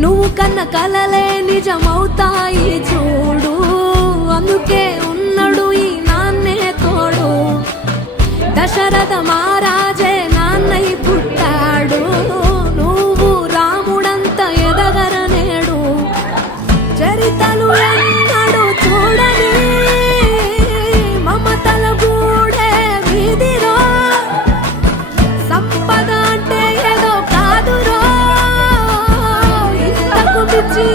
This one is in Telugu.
నువ్వు కన్న కలలే నిజమవుతాయి చూడు, అందుకే ఉన్నాడు ఈ నాన్నే తోడు. దశరథ మహారాజే నాన్నై పుట్టాడు, నువ్వు రాముడంత ఎదగరనేడు. చరితలు ఎన్నడు చూడని మమతల గూడే వీధిరో, సంపద అంటే ఏదో కాదురో, ఇంతకు మించి